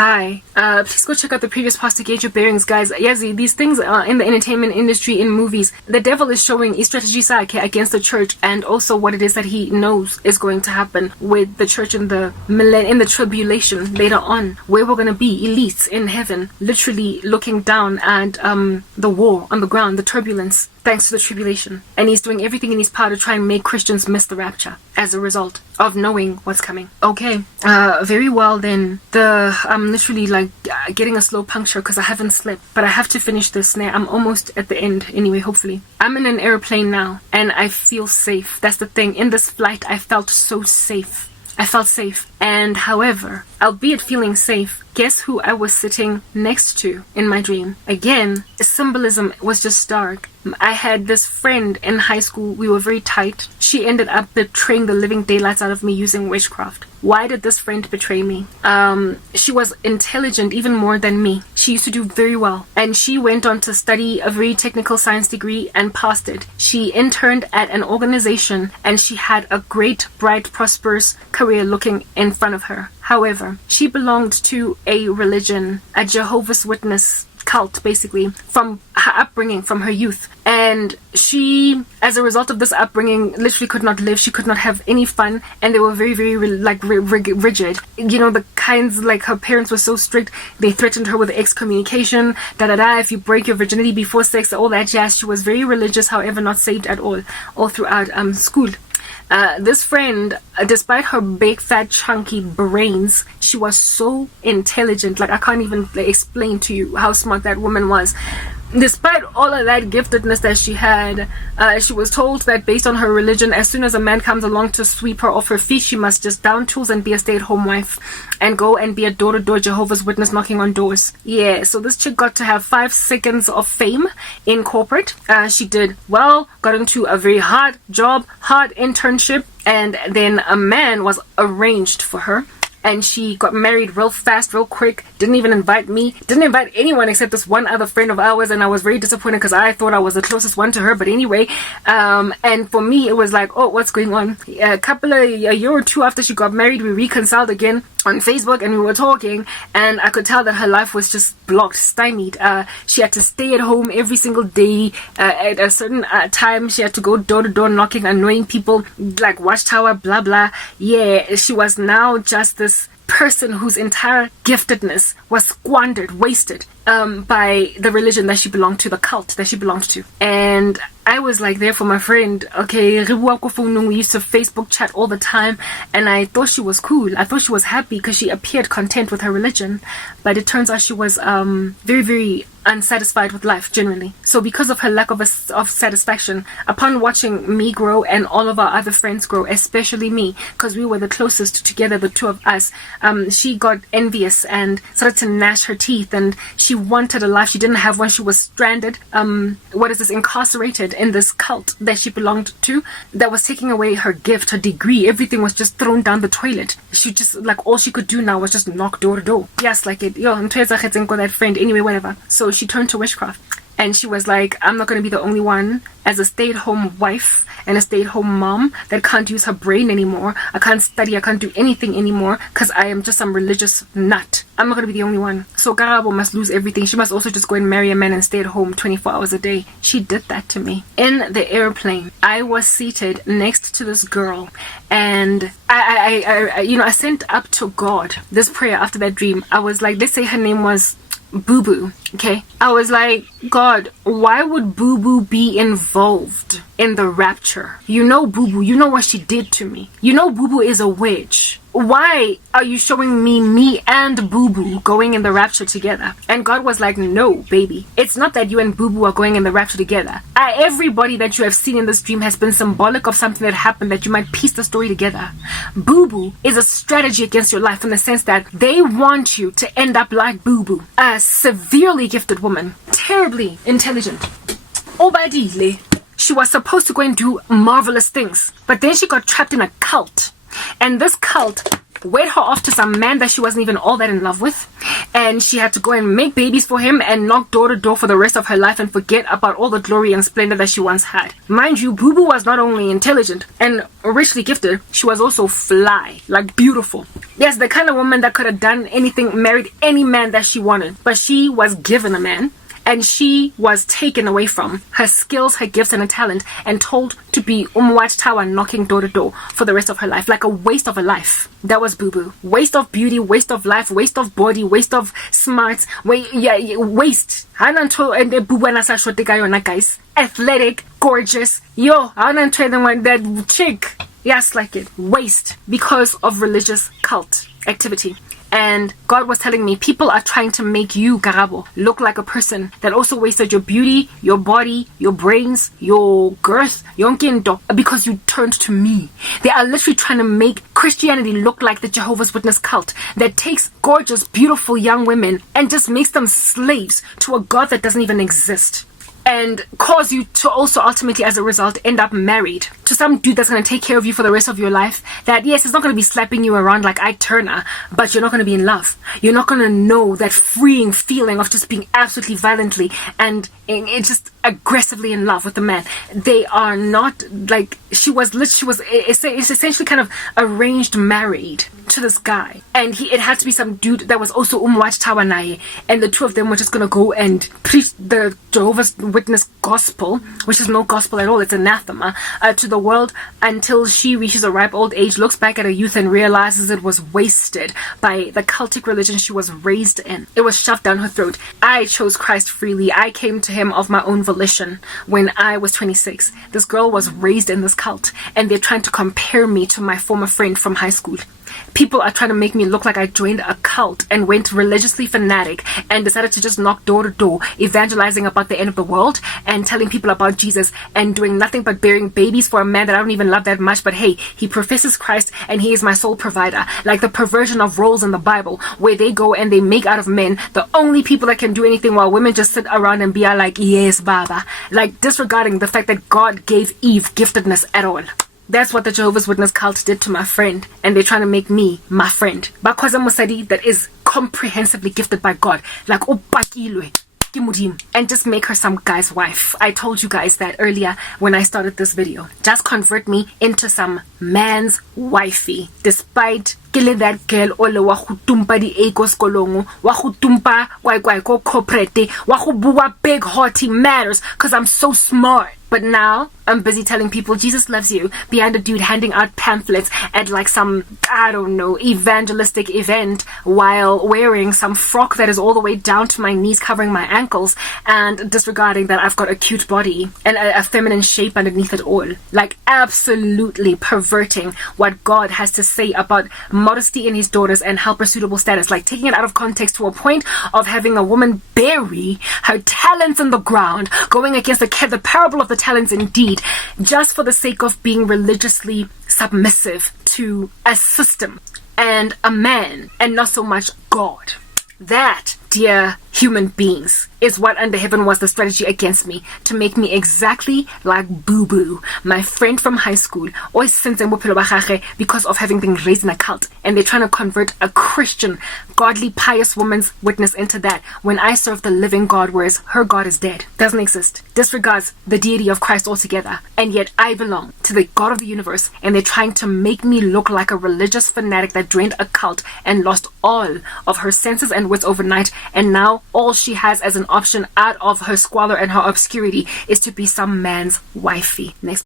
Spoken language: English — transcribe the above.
Hi. Please go check out the previous Pastor Gauge Your Bearings, guys. Yazi, these things are in the entertainment industry, in movies. The devil is showing his strategy sake against the church, and also what it is that he knows is going to happen with the church in the tribulation later on, where we're going to be elites in heaven, literally looking down at the war on the ground, the turbulence, thanks to the tribulation. And he's doing everything in his power to try and make Christians miss the rapture as a result of knowing what's coming. Okay, very well then. I'm literally like getting a slow puncture because I haven't slept, but I have to finish this now. I'm almost at the end anyway, hopefully. I'm in an airplane now and I feel safe. That's the thing. In this flight, I felt so safe. I felt safe. And however, albeit feeling safe, guess who I was sitting next to in my dream? Again, the symbolism was just stark. I had this friend in high school. We were very tight. She ended up betraying the living daylights out of me using witchcraft. Why did this friend betray me? She was intelligent even more than me. She used to do very well. And she went on to study a very technical science degree and passed it. She interned at an organization and she had a great, bright, prosperous career looking in front of her. However, she belonged to a religion, a Jehovah's Witness cult, basically, from her upbringing, from her youth. And she, as a result of this upbringing, literally could not live. She could not have any fun, and they were very, very rigid. You know, the kinds, like, her parents were so strict. They threatened her with excommunication, if you break your virginity before sex, all that jazz. She was very religious, however, not saved at all throughout school. This friend, despite her big, fat, chunky brains, she was so intelligent. Like, I can't even explain to you how smart that woman was. Despite all of that giftedness that she had, she was told that based on her religion, as soon as a man comes along to sweep her off her feet, she must just down tools and be a stay-at-home wife and go and be a door-to-door Jehovah's Witness knocking on doors. Yeah, so this chick got to have 5 seconds of fame in corporate. She did well, got into a very hard job, hard internship, and then a man was arranged for her. And she got married real fast, real quick. Didn't even invite me. Didn't invite anyone except this one other friend of ours. And I was very disappointed because I thought I was the closest one to her. But anyway, and for me, it was like, oh, what's going on? A year or two after she got married, we reconciled again on Facebook and we were talking. And I could tell that her life was just blocked, stymied. She had to stay at home every single day. At a certain time, she had to go door to door knocking, annoying people, like Watchtower, blah, blah. Yeah, she was now just this person whose entire giftedness was squandered, wasted by the religion that she belonged to, the cult that she belonged to. And I was like there for my friend. Okay, we used to Facebook chat all the time, and I thought she was cool. I thought she was happy because she appeared content with her religion, but it turns out she was very, very unsatisfied with life generally. So because of her lack of satisfaction, upon watching me grow and all of our other friends grow, especially me, because we were the closest together, the two of us, she got envious and started to gnash her teeth, and she wanted a life. She didn't have one. She was stranded, incarcerated in this cult that she belonged to that was taking away her gift, her degree. Everything was just thrown down the toilet. She just, like, all she could do now was just knock door to door. Yes, like it. That friend. Anyway, whatever. So she turned to witchcraft. And she was like, I'm not going to be the only one as a stay-at-home wife and a stay-at-home mom that can't use her brain anymore. I can't study. I can't do anything anymore because I am just some religious nut. I'm not going to be the only one. So Garabo must lose everything. She must also just go and marry a man and stay at home 24 hours a day. She did that to me. In the airplane, I was seated next to this girl, and I sent up to God this prayer after that dream. I was like, let's say her name was Boo Boo, okay? I was like, God, why would Boo Boo be involved in the rapture? You know Boo Boo, you know what she did to me. You know Boo Boo is a witch. Why are you showing me and Boo Boo going in the rapture together? And God was like, no, baby. It's not that you and Boo Boo are going in the rapture together. Everybody that you have seen in this dream has been symbolic of something that happened that you might piece the story together. Boo Boo is a strategy against your life in the sense that they want you to end up like Boo Boo, a severely gifted woman, terribly intelligent. Obadile. She was supposed to go and do marvelous things, but then she got trapped in a cult. And this cult wed her off to some man that she wasn't even all that in love with, and she had to go and make babies for him and knock door to door for the rest of her life and forget about all the glory and splendor that she once had. Mind you, Boo Boo was not only intelligent and richly gifted, she was also fly, like beautiful. Yes, the kind of woman that could have done anything, married any man that she wanted, but she was given a man, and she was taken away from her skills, her gifts, and her talent, and told to be watchtower knocking door to door for the rest of her life, like a waste of a life. That was Boo Boo. Waste of beauty, waste of life, waste of body, waste of smarts, waste. Guys, athletic, gorgeous. Yo, I don't tell them that chick. Yes, like it. Waste because of religious cult activity. And God was telling me, people are trying to make you, Garabo, look like a person that also wasted your beauty, your body, your brains, your girth, your kendo, because you turned to me. They are literally trying to make Christianity look like the Jehovah's Witness cult that takes gorgeous, beautiful young women and just makes them slaves to a God that doesn't even exist. And cause you to also ultimately, as a result, end up married to some dude that's going to take care of you for the rest of your life. That, yes, it's not going to be slapping you around like Ike Turner, but you're not going to be in love. You're not going to know that freeing feeling of just being absolutely violently and just aggressively in love with the man. They are not like, she was essentially kind of arranged married to this guy, and it had to be some dude that was also watchtower naye, and the two of them were just gonna go and preach the Jehovah's Witness gospel, which is no gospel at all, it's anathema, to the world until she reaches a ripe old age, looks back at her youth and realizes it was wasted by the cultic religion she was raised in. It was shoved down her throat. I chose Christ freely. I came to him of my own volition when I was 26. This girl was raised in this cult, and they're trying to compare me to my former friend from high school. People are trying to make me look like I joined a cult and went religiously fanatic and decided to just knock door to door, evangelizing about the end of the world and telling people about Jesus and doing nothing but bearing babies for a man that I don't even love that much. But hey, he professes Christ and he is my sole provider. Like the perversion of roles in the Bible, where they go and they make out of men the only people that can do anything, while women just sit around and be like, yes, Baba. Like disregarding the fact that God gave Eve giftedness at all. That's what the Jehovah's Witness cult did to my friend, and they're trying to make me my friend. Bakwaza Musadi that is comprehensively gifted by God, like Opakilwe, and just make her some guy's wife. I told you guys that earlier when I started this video. Just convert me into some man's wifey, despite killing that girl ole wa go tumpa di ego skolongo, wa go tumpa kwai ko corporate, wa go bua big haughty matters cuz I'm so smart. But now I'm busy telling people Jesus loves you behind a dude handing out pamphlets at like some, I don't know, evangelistic event while wearing some frock that is all the way down to my knees covering my ankles, and disregarding that I've got a cute body and a feminine shape underneath it all. Like absolutely perverting what God has to say about modesty in his daughters and helper suitable status, like taking it out of context to a point of having a woman bury her talents in the ground, going against the parable of the talents indeed, just for the sake of being religiously submissive to a system and a man and not so much God. That, dear human beings, is what under heaven was the strategy against me, to make me exactly like Boo Boo, my friend from high school, because of having been raised in a cult. And they're trying to convert a Christian, godly, pious woman's witness into that, when I serve the living God, whereas her God is dead, doesn't exist, disregards the deity of Christ altogether. And yet I belong to the God of the universe, and they're trying to make me look like a religious fanatic that joined a cult and lost all of her senses and wits overnight, and now all she has as an option out of her squalor and her obscurity is to be some man's wifey. Next.